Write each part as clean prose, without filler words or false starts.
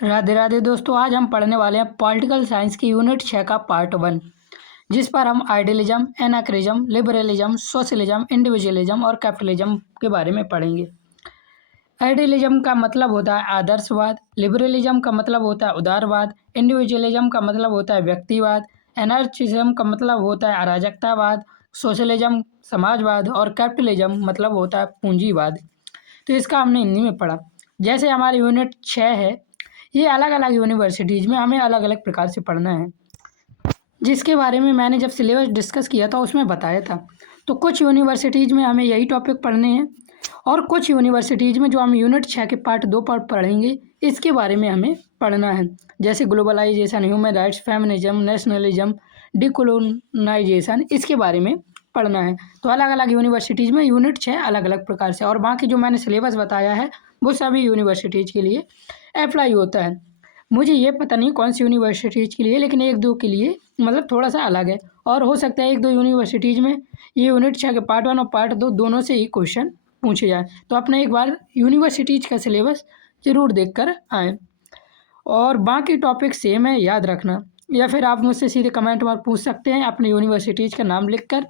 राधे राधे दोस्तों, आज हम पढ़ने वाले हैं पॉलिटिकल साइंस की यूनिट 6 का पार्ट 1, जिस पर हम आइडियलिज्म, एनाक्रिज्म, लिबरलिज्म, सोशलिज्म, इंडिविजुअलिज्म और कैपिटलिज्म के बारे में पढ़ेंगे। आइडियलिज्म का मतलब होता है आदर्शवाद, लिबरलिज्म का मतलब होता है उदारवाद, इंडिविजुअलिज्म का मतलब होता है व्यक्तिवाद, एनार्चिज्म का मतलब होता है अराजकतावाद, सोशलिज्म समाजवाद और कैपिटलिज्म मतलब होता है पूंजीवाद। तो इसका हमने हिंदी में पढ़ा। जैसे हमारी यूनिट 6 है, ये अलग अलग यूनिवर्सिटीज़ में हमें अलग अलग प्रकार से पढ़ना है, जिसके बारे में मैंने जब सिलेबस डिस्कस किया था उसमें बताया था। तो कुछ यूनिवर्सिटीज़ में हमें यही टॉपिक पढ़ने हैं और कुछ यूनिवर्सिटीज़ में जो हम यूनिट 6 के पार्ट 2 पर पढ़ेंगे इसके बारे में हमें पढ़ना है। जैसे globalisation, human rights, feminism, nationalism, decolonisation, इसके बारे में पढ़ना है। तो अलग अलग यूनिवर्सिटीज़ में यूनिट 6 अलग अलग प्रकार से, और बाकी जो मैंने सिलेबस बताया है वो सभी यूनिवर्सिटीज़ के लिए अप्लाई होता है। मुझे ये पता नहीं कौन सी यूनिवर्सिटीज़ के लिए, लेकिन एक दो के लिए मतलब थोड़ा सा अलग है, और हो सकता है एक दो यूनिवर्सिटीज़ में ये यूनिट 6 के पार्ट 1 और पार्ट 2 दोनों से ही क्वेश्चन पूछे जाए। तो अपने एक बार यूनिवर्सिटीज़ का सिलेबस ज़रूर देख कर आएँ, और बाकी टॉपिक सेम है, याद रखना। या फिर आप मुझसे सीधे कमेंट में पूछ सकते हैं अपनी यूनिवर्सिटीज़ का नाम लिख कर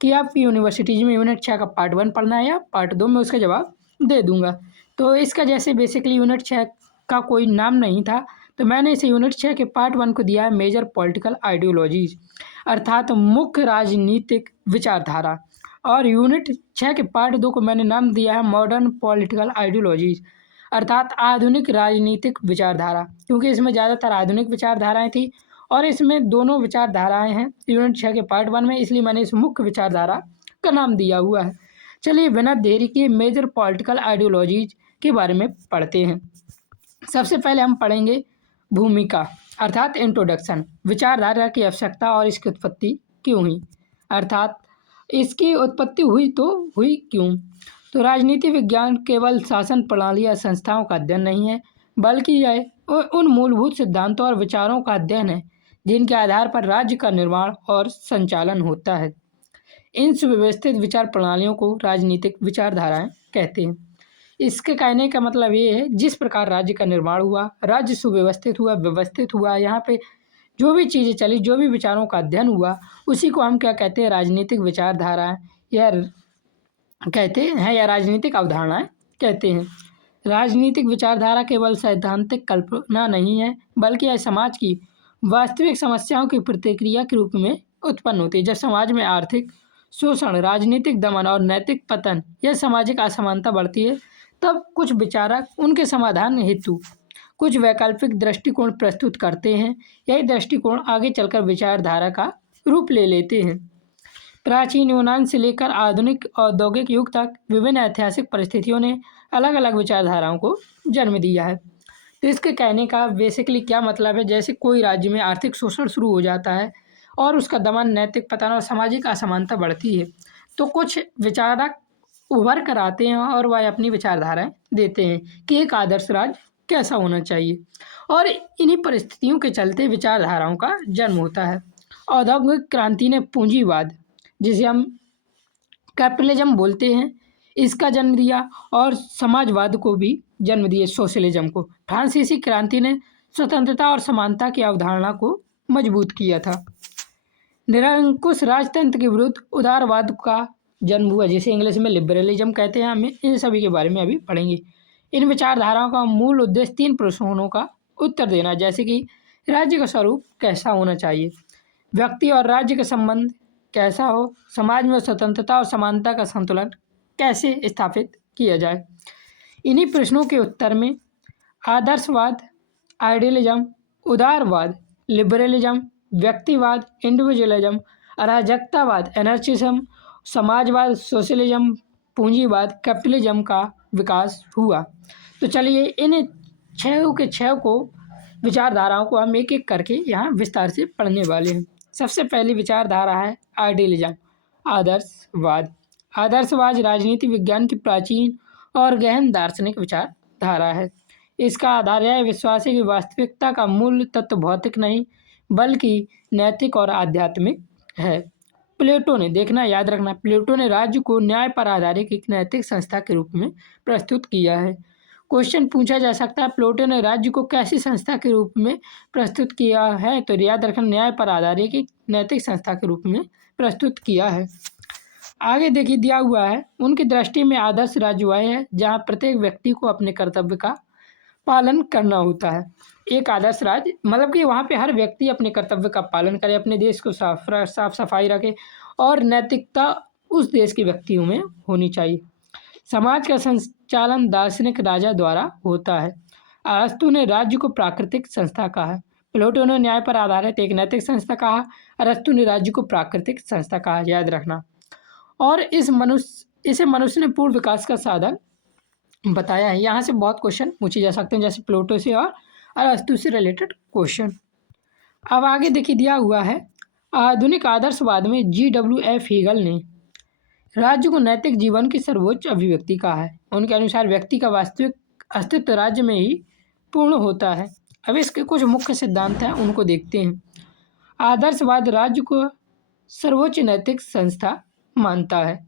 कि आपकी यूनिवर्सिटीज़ में यूनिट 6 का पार्ट 1 पढ़ना है या पार्ट 2, में उसका जवाब दे दूँगा। तो इसका जैसे बेसिकली यूनिट 6 का कोई नाम नहीं था, तो मैंने इसे यूनिट 6 के पार्ट 1 को दिया है मेजर पॉलिटिकल आइडियोलॉजीज़, अर्थात मुख्य राजनीतिक विचारधारा, और यूनिट 6 के पार्ट 2 को मैंने नाम दिया है मॉडर्न पॉलिटिकल आइडियोलॉजीज़, अर्थात आधुनिक राजनीतिक विचारधारा, क्योंकि इसमें ज़्यादातर आधुनिक विचारधाराएँ थी और इसमें दोनों विचारधाराएँ हैं यूनिट 6 के पार्ट 1 में, इसलिए मैंने इस मुख्य विचारधारा का नाम दिया हुआ है। चलिए बिना देरी किए मेजर पॉलिटिकल आइडियोलॉजीज़ के बारे में पढ़ते हैं। सबसे पहले हम पढ़ेंगे भूमिका, अर्थात इंट्रोडक्शन, विचारधारा की आवश्यकता और इसकी उत्पत्ति क्यों हुई, अर्थात इसकी उत्पत्ति हुई तो हुई क्यों। तो राजनीति विज्ञान केवल शासन प्रणाली या संस्थाओं का अध्ययन नहीं है, बल्कि यह उन मूलभूत सिद्धांतों और विचारों का अध्ययन है जिनके आधार पर राज्य का निर्माण और संचालन होता है। इन सुव्यवस्थित विचार प्रणालियों को राजनीतिक विचारधाराएं कहते हैं। इसके कहने का मतलब ये है, जिस प्रकार राज्य का निर्माण हुआ, राज्य सुव्यवस्थित हुआ, व्यवस्थित हुआ, यहाँ पे जो भी चीज़ें चली, जो भी विचारों का अध्ययन हुआ, उसी को हम क्या कहते हैं, राजनीतिक विचारधाराएं या कहते हैं, या राजनीतिक अवधारणाएं कहते हैं। राजनीतिक विचारधारा केवल सैद्धांतिक कल्पना नहीं है, बल्कि यह समाज की वास्तविक समस्याओं की प्रतिक्रिया के रूप में उत्पन्न होती है। जब समाज में आर्थिक शोषण, राजनीतिक दमन और नैतिक पतन या सामाजिक असमानता बढ़ती है, तब कुछ विचारक उनके समाधान हेतु कुछ वैकल्पिक दृष्टिकोण प्रस्तुत करते हैं। यही दृष्टिकोण आगे चलकर विचारधारा का रूप ले लेते हैं। प्राचीन यूनान से लेकर आधुनिक औद्योगिक युग तक विभिन्न ऐतिहासिक परिस्थितियों ने अलग अलग विचारधाराओं को जन्म दिया है। तो इसके कहने का बेसिकली क्या मतलब है, जैसे कोई राज्य में आर्थिक शोषण शुरू हो जाता है और उसका दमन, नैतिक पतन और सामाजिक असमानता बढ़ती है, तो कुछ विचारक उभर कर आते हैं और वह अपनी विचारधाराएं देते हैं कि एक आदर्श राज्य कैसा होना चाहिए, और इन्हीं परिस्थितियों के चलते विचारधाराओं का जन्म होता है। औद्योगिक क्रांति ने पूंजीवाद, जिसे हम कैपिटलिज्म बोलते हैं, इसका जन्म दिया, और समाजवाद को भी जन्म दिया, सोशलिज्म को। फ्रांसीसी क्रांति ने स्वतंत्रता और समानता की अवधारणा को मजबूत किया था। निरंकुश राजतंत्र के विरुद्ध उदारवाद का जन्म हुआ, जिसे इंग्लिश में लिबरलिज्म कहते हैं। हमें इन सभी के बारे में अभी पढ़ेंगे। इन विचारधाराओं का मूल उद्देश्य 3 प्रश्नों का उत्तर देना, जैसे कि राज्य का स्वरूप कैसा होना चाहिए, व्यक्ति और राज्य का संबंध कैसा हो, समाज में स्वतंत्रता और समानता का संतुलन कैसे स्थापित किया जाए। इन्हीं प्रश्नों के उत्तर में आदर्शवाद, आइडियलिज्म, उदारवाद, लिबरलिज्म, व्यक्तिवाद, इंडिविजुअलिज्म, अराजकतावाद, एनार्चिज्म, समाजवाद, सोशलिज्म, पूंजीवाद, कैपिटलिज्म का विकास हुआ। तो चलिए इन 6 के 6 को विचारधाराओं को हम एक एक करके यहाँ विस्तार से पढ़ने वाले हैं। सबसे पहली विचारधारा है आइडियलिज्म, आदर्शवाद। आदर्शवाद राजनीति विज्ञान की प्राचीन और गहन दार्शनिक विचारधारा है। इसका आधार यह विश्वास है कि वास्तविकता का मूल तत्व भौतिक नहीं, बल्कि नैतिक और आध्यात्मिक है। प्लेटो ने, देखना याद रखना, प्लेटो ने राज्य को न्याय पर आधारित एक नैतिक संस्था के रूप में प्रस्तुत किया है। क्वेश्चन पूछा जा सकता है प्लेटो ने राज्य को कैसी संस्था के रूप में प्रस्तुत किया है, तो याद रखना न्याय पर आधारित की नैतिक संस्था के रूप में प्रस्तुत किया है। आगे देखिए दिया हुआ है, उनकी दृष्टि में आदर्श राज्य वह है जहाँ प्रत्येक व्यक्ति को अपने कर्तव्य का पालन करना होता है। एक आदर्श राज्य मतलब कि वहाँ पे हर व्यक्ति अपने कर्तव्य का पालन करे, अपने देश को साफ सफाई रखे और नैतिकता उस देश के व्यक्तियों में होनी चाहिए। समाज का संचालन दार्शनिक राजा द्वारा होता है। अरस्तु ने राज्य को प्राकृतिक संस्था कहा है। प्लेटो ने न्याय पर आधारित एक नैतिक संस्था कहा, अरस्तु ने राज्य को प्राकृतिक संस्था कहा, याद रखना। और इसे मनुष्य ने पूर्ण विकास का साधन बताया है। यहाँ से बहुत क्वेश्चन पूछे जा सकते हैं, जैसे प्लेटो से और अरस्तु से रिलेटेड क्वेश्चन। अब आगे देखिए दिया हुआ है, आधुनिक आदर्शवाद में GWF हीगल ने राज्य को नैतिक जीवन की सर्वोच्च अभिव्यक्ति कहा है। उनके अनुसार व्यक्ति का वास्तविक अस्तित्व राज्य में ही पूर्ण होता है। अब इसके कुछ मुख्य सिद्धांत हैं, उनको देखते हैं। आदर्शवाद राज्य को सर्वोच्च नैतिक संस्था मानता है।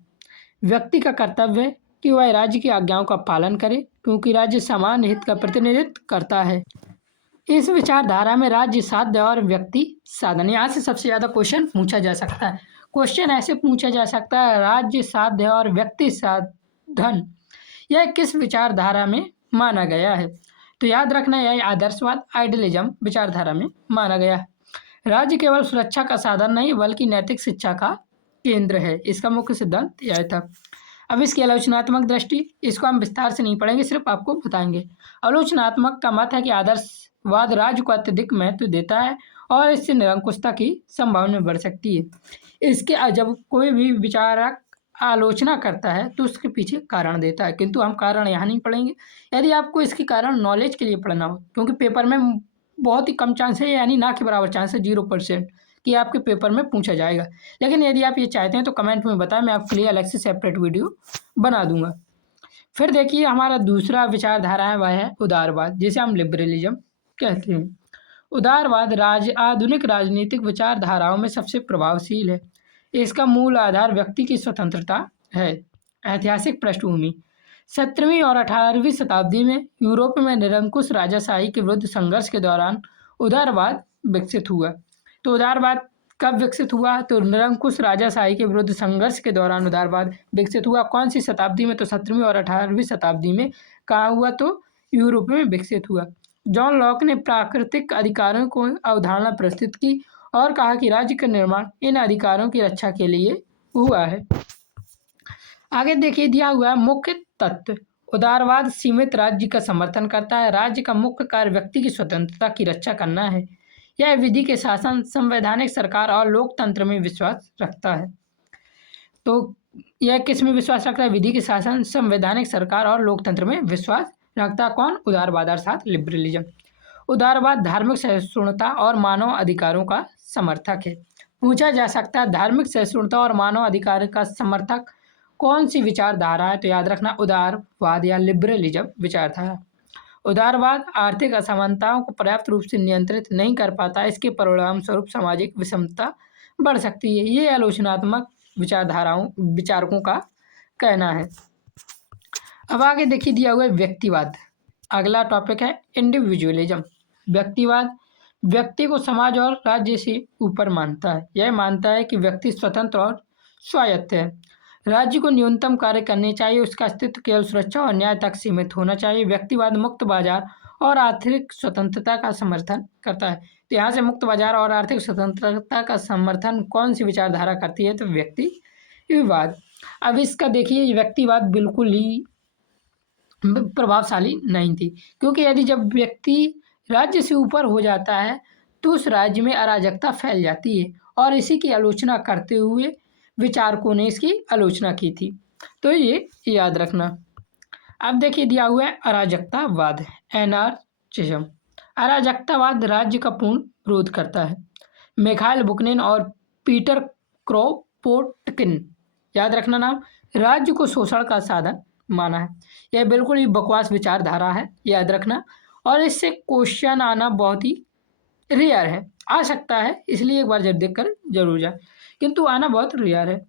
व्यक्ति का कर्तव्य है कि वह राज्य की आज्ञाओं का पालन करे, क्योंकि राज्य सामान्य हित का प्रतिनिधित्व करता है। इस विचारधारा में राज्य साध्य और व्यक्ति साधन, यहाँ से सबसे ज़्यादा क्वेश्चन पूछा जा सकता है। क्वेश्चन ऐसे पूछा जा सकता है, राज्य साध्य और व्यक्ति साधन यह किस विचारधारा में माना गया है, तो याद रखना यह आदर्शवाद आइडियलिज्म विचारधारा में माना गया है। राज्य केवल सुरक्षा का साधन नहीं बल्कि नैतिक शिक्षा का केंद्र है, इसका मुख्य सिद्धांत यह था। अब इसकी आलोचनात्मक दृष्टि, इसको हम विस्तार से नहीं पढ़ेंगे, सिर्फ आपको बताएंगे। आलोचनात्मक का मत है कि आदर्शवाद राज्य को अत्यधिक महत्व देता है और इससे निरंकुशता की संभावना बढ़ सकती है। इसके जब कोई भी विचारक आलोचना करता है तो उसके पीछे कारण देता है, किंतु हम कारण यहाँ नहीं पढ़ेंगे। यदि आपको इसके कारण नॉलेज के लिए पढ़ना हो, क्योंकि पेपर में बहुत ही कम चांस है, यानी ना के बराबर चांस है, 0% कि आपके पेपर में पूछा जाएगा। लेकिन यदि आप ये चाहते हैं तो कमेंट में बताएं, मैं आपके लिए अलग से सेपरेट वीडियो बना दूंगा। फिर देखिए हमारा दूसरा विचारधारा है, वह है उदारवाद, जिसे हम लिबरलिज्म कहते हैं। उदारवाद आधुनिक राजनीतिक विचारधाराओं में सबसे प्रभावशील है। इसका मूल आधार व्यक्ति की स्वतंत्रता है। ऐतिहासिक पृष्ठभूमि, 17वीं और 18वीं शताब्दी में यूरोप में निरंकुश राजाशाही के विरुद्ध संघर्ष के दौरान उदारवाद विकसित हुआ। तो उदारवाद कब विकसित हुआ, तो निरंकुश राजाशाही के विरुद्ध संघर्ष के दौरान उदारवाद विकसित हुआ। कौन सी शताब्दी में, तो 17वीं और 18वीं शताब्दी में। कहाँ हुआ, तो यूरोप में विकसित हुआ। जॉन लॉक ने प्राकृतिक अधिकारों को अवधारणा प्रस्तुत की और कहा कि राज्य का निर्माण इन अधिकारों की रक्षा के लिए हुआ है। आगे देखिए दिया हुआ है मुख्य तत्व। उदारवाद सीमित राज्य का समर्थन करता है। राज्य का मुख्य कार्य व्यक्ति की स्वतंत्रता की रक्षा करना है। यह विधि के शासन, संवैधानिक सरकार और लोकतंत्र में विश्वास रखता है। तो यह किस में विश्वास रखता है, विधि के शासन, संवैधानिक सरकार और लोकतंत्र में विश्वास रखता है। कौन, उदारवाद अर्थात लिबरलिज्म। उदारवाद धार्मिक सहिष्णुता और मानव अधिकारों का समर्थक है। पूछा जा सकता है धार्मिक सहिष्णुता और मानव अधिकार का समर्थक कौन सी विचारधारा है, तो याद रखना उदारवाद या लिबरलिज्म विचारधारा। उदारवाद आर्थिक असमानताओं को पर्याप्त रूप से नियंत्रित नहीं कर पाता, इसके परिणाम स्वरूप सामाजिक विषमता बढ़ सकती है। ये आलोचनात्मक विचारकों का कहना है। अब आगे देखिए दिया हुआ है व्यक्तिवाद। अगला टॉपिक है इंडिविजुअलिज्म। व्यक्तिवाद व्यक्ति को समाज और राज्य से ऊपर मानता है। यह मानता है कि व्यक्ति स्वतंत्र और स्वायत्त है। राज्य को न्यूनतम कार्य करने चाहिए, उसका अस्तित्व केवल सुरक्षा और न्याय तक सीमित होना चाहिए। व्यक्तिवाद मुक्त बाजार और आर्थिक स्वतंत्रता का समर्थन करता है। तो यहाँ से मुक्त बाजार और आर्थिक स्वतंत्रता का समर्थन कौन सी विचारधारा करती है, तो व्यक्तिवाद। अब इसका देखिए व्यक्तिवाद बिल्कुल ही प्रभावशाली नहीं थी, क्योंकि यदि जब व्यक्ति राज्य से ऊपर हो जाता है तो उस राज्य में अराजकता फैल जाती है, और इसी की आलोचना करते हुए विचारकों ने इसकी आलोचना की थी। तो ये याद रखना। अब देखिए दिया हुआ है अराजकतावाद, एनार्चिज्म। अराजकतावाद राज्य का पूर्ण विरोध करता है। मिखाइल बुकनिन और पीटर क्रोपोटकिन, याद रखना नाम, राज्य को शोषण का साधन माना है। यह बिल्कुल ही बकवास विचारधारा है, याद रखना। और इससे क्वेश्चन आना बहुत ही रेयर है, आ सकता है, इसलिए एक बार जब देखकर जरूर जाए, किंतु आना बहुत रेयर है।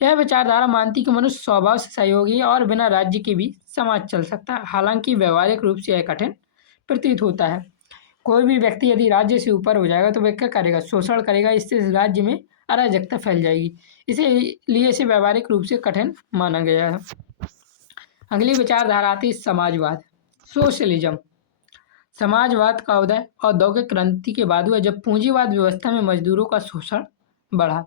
यह विचारधारा मानती कि मनुष्य स्वभाव से सहयोगी है और बिना राज्य के भी समाज चल सकता है। हालांकि व्यवहारिक रूप से यह कठिन प्रतीत होता है। कोई भी व्यक्ति यदि राज्य से ऊपर हो जाएगा तो वह क्या करेगा? शोषण करेगा। इससे इस राज्य में अराजकता फैल जाएगी। इसीलिए इसे व्यवहारिक रूप से कठिन माना गया है। अगली विचारधारा आती है समाजवाद, सोशलिज्म। समाजवाद का उदय औद्योगिक क्रांति के बाद हुआ, जब पूंजीवाद व्यवस्था में मजदूरों का शोषण बढ़ा।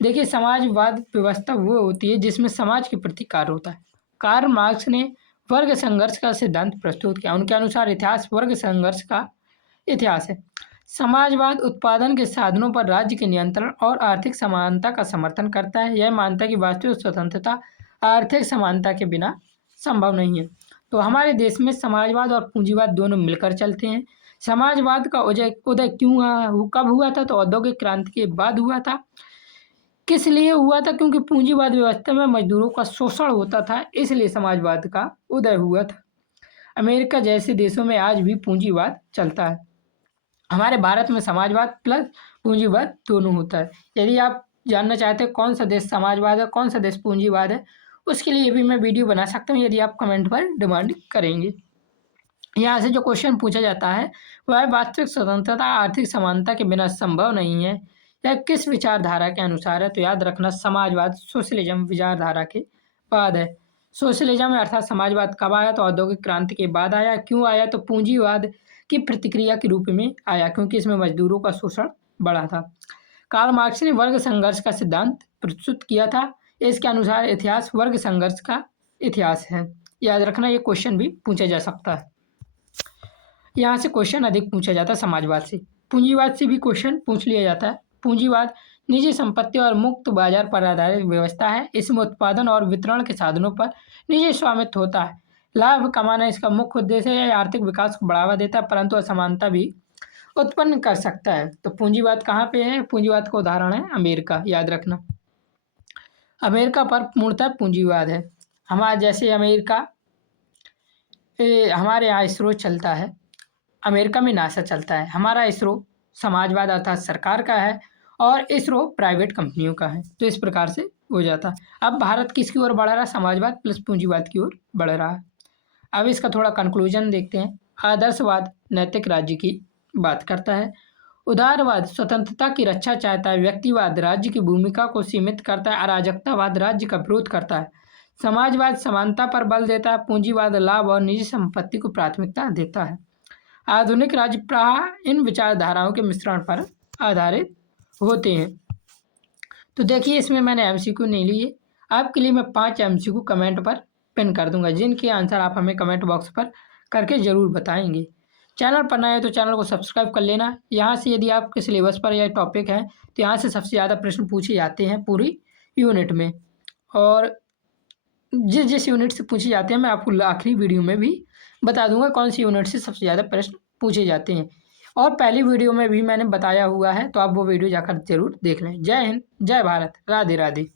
देखिए, समाजवाद व्यवस्था वो होती है जिसमें समाज के प्रति कार्य होता है। कार्ल मार्क्स ने वर्ग संघर्ष का सिद्धांत प्रस्तुत किया। उनके अनुसार इतिहास वर्ग संघर्ष का इतिहास है। समाजवाद उत्पादन के साधनों पर राज्य के नियंत्रण और आर्थिक समानता का समर्थन करता है। यह मानता है कि वास्तविक स्वतंत्रता आर्थिक समानता के बिना संभव नहीं है। तो हमारे देश में समाजवाद और पूंजीवाद दोनों मिलकर चलते हैं। समाजवाद का उदय कब हुआ था? तो औद्योगिक क्रांति के बाद हुआ था। किस लिए हुआ था? क्योंकि पूंजीवाद व्यवस्था में मजदूरों का शोषण होता था, इसलिए समाजवाद का उदय हुआ था। अमेरिका जैसे देशों में आज भी पूंजीवाद चलता है। हमारे भारत में समाजवाद प्लस पूंजीवाद दोनों होता है। यदि आप जानना चाहते हैं कौन सा देश समाजवाद है, कौन सा देश पूंजीवाद है, उसके लिए भी मैं वीडियो बना सकता हूँ, यदि आप कमेंट पर डिमांड करेंगे। यहाँ से जो क्वेश्चन पूछा जाता है वह है, वास्तविक स्वतंत्रता आर्थिक समानता के बिना संभव नहीं है, यह किस विचारधारा के अनुसार है? तो याद रखना, समाजवाद सोशलिज्म विचारधारा के बाद है। सोशलिज्म अर्थात समाजवाद कब आया? तो औद्योगिक क्रांति के बाद आया। क्यों आया? तो पूंजीवाद की प्रतिक्रिया के रूप में आया, क्योंकि इसमें मजदूरों का शोषण बढ़ा था। कार्ल मार्क्स ने वर्ग संघर्ष का सिद्धांत प्रस्तुत किया था। इसके अनुसार इतिहास वर्ग संघर्ष का इतिहास है। याद रखना, ये क्वेश्चन भी पूछा जा सकता है। यहाँ से क्वेश्चन अधिक पूछा जाता है समाजवाद से। पूंजीवाद से भी क्वेश्चन पूछ लिया जाता है। पूंजीवाद निजी संपत्ति और मुक्त बाजार पर आधारित व्यवस्था है। इसमें उत्पादन और वितरण के साधनों पर निजी स्वामित्व होता है। लाभ कमाना इसका मुख्य उद्देश्य है। यह आर्थिक विकास को बढ़ावा देता है, परंतु असमानता भी उत्पन्न कर सकता है। तो पूंजीवाद कहाँ पे है? पूंजीवाद का उदाहरण है अमेरिका। याद रखना, अमेरिका पर पूर्णतः पूंजीवाद है। हमारा जैसे अमेरिका हमारे यहाँ इसरो चलता है, अमेरिका में नासा चलता है। हमारा इसरो समाजवाद अर्थात सरकार का है और इसरो प्राइवेट कंपनियों का है। तो इस प्रकार से हो जाता है। अब भारत किसकी ओर बढ़ रहा है? समाजवाद प्लस पूंजीवाद की ओर बढ़ रहा है। अब इसका थोड़ा कंक्लूजन देखते हैं। आदर्शवाद नैतिक राज्य की बात करता है। उदारवाद स्वतंत्रता की रक्षा चाहता है। व्यक्तिवाद राज्य की भूमिका को सीमित करता है। अराजकतावाद राज्य का विरोध करता है। समाजवाद समानता पर बल देता है। पूंजीवाद लाभ और निजी संपत्ति को प्राथमिकता देता है। आधुनिक राज्य प्रायः इन विचारधाराओं के मिश्रण पर आधारित होते हैं। तो देखिए, इसमें मैंने एमसीक्यू नहीं लिए। आपके लिए मैं 5 एमसीक्यू कमेंट पर पिन कर दूंगा, जिनके आंसर आप हमें कमेंट बॉक्स पर करके ज़रूर बताएंगे। चैनल पर नए हैं तो चैनल को सब्सक्राइब कर लेना। यहाँ से यदि आपके सिलेबस पर यह टॉपिक है तो यहाँ से सबसे ज़्यादा प्रश्न पूछे जाते हैं पूरी यूनिट में, और जिस जिस यूनिट से पूछे जाते हैं मैं आपको आखिरी वीडियो में भी बता दूंगा कौन सी यूनिट से सबसे ज़्यादा प्रश्न पूछे जाते हैं। और पहली वीडियो में भी मैंने बताया हुआ है, तो आप वो वीडियो जाकर जरूर देख लें। जय हिंद, जय भारत, राधे राधे।